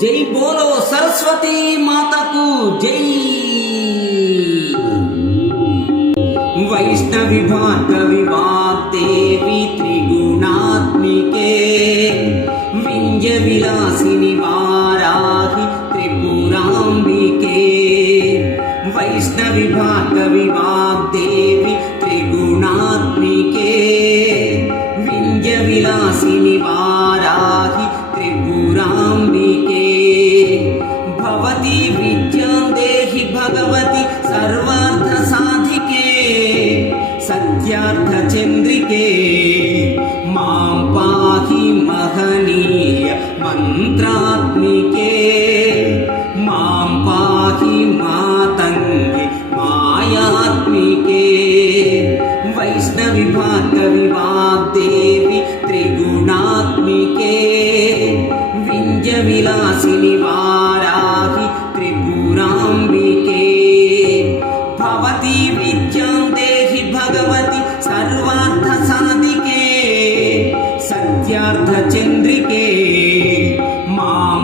జై బోలో సరస్వతి మాతకు జై. వైష్ణవి భార్గవి వాగ్దేవి త్రిగుణాత్మికే. వింజ విలాసిని వారాహి త్రిపురాంబికే. వైష్ణవి భార్గవి వాగ్దేవి త్రిగుణాత్మికే. వింజ విలాసిని వారాహి భవతి విద్యాం దేహి భగవతి సర్వార్థ సాధికే సత్యార్థ చంద్రికే మాం పాహి వైష్ణవి భార్గవి వాగ్దేవి త్రిగుణాత్మికే వింజ విలాసిని వారాహి త్రిపురాంబికే భవతి విద్యాం దేహి భగవతి సర్వార్థ సాధికే సత్యార్థ చంద్రికే మాం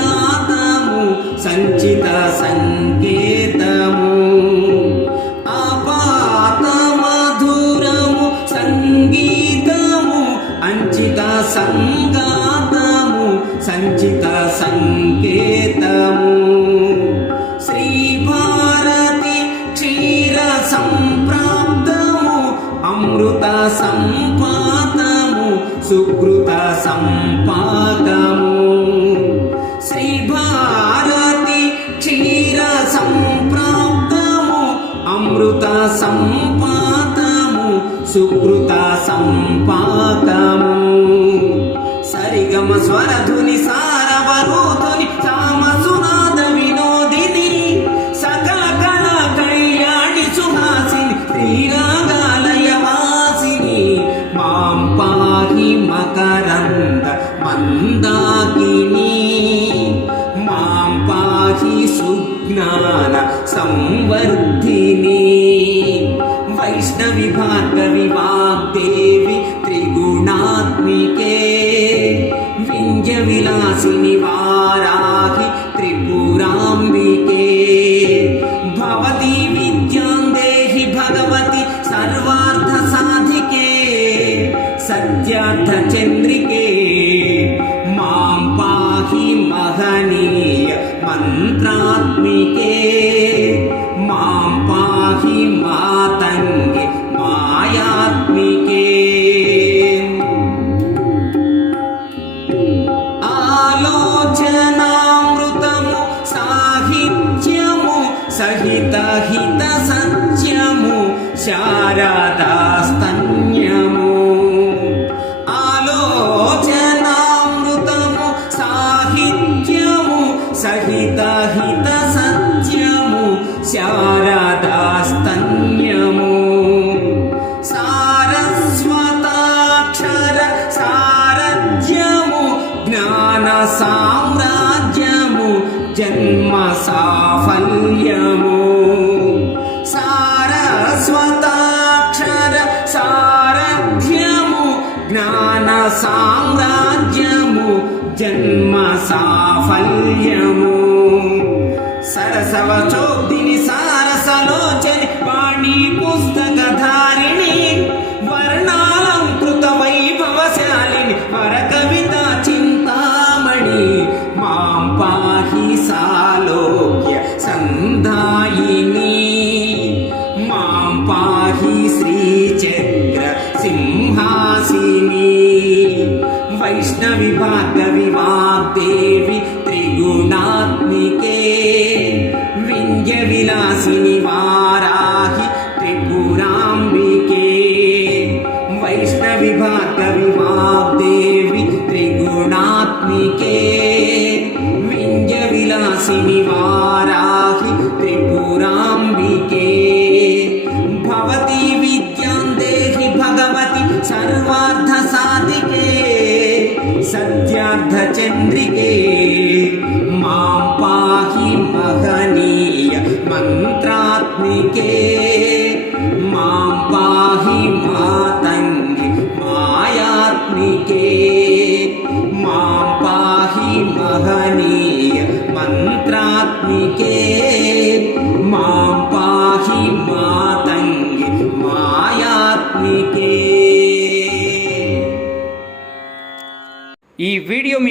సంగాతము సంచిత సంకేతము. ఆపాత మధురము సంగీతము అంచిత సంగాతము సంచిత సంకేతము. శ్రీ భారతి క్షీర సంప్రాప్తము అమృత సంపాతము సుకృత సంపా సంపాతము సుకృత సంపాతము. సరిగమ స్వరధుని సారవరోధుని సామసునాద వినోదిని సకల కళ కళ్యాణి సుహాసిని శ్రీరాగాలయ సహిత హిత సత్యము శారదాస్తన్యము. ఆలోచనామృతము సాహిత్యము సహిత హిత సత్యము శారదాస్తన్యము. సారస్వతాక్షర సారథ్యము జ్ఞాన సామ్రాజ్యము జన్మ సా సామ్రాజ్యము జన్మ సాఫల్యము. సరసవ చోదిని సారసలోచ వైష్ణవి భాగవి వాగ్దేవి త్రిగుణాత్మికే. వింజ విలాసిని వారాహి త్రిపురాంబికే. వైష్ణవి భాగవి వాగ్దేవి త్రిగుణాత్మికే. వింజ విలాసిని వారా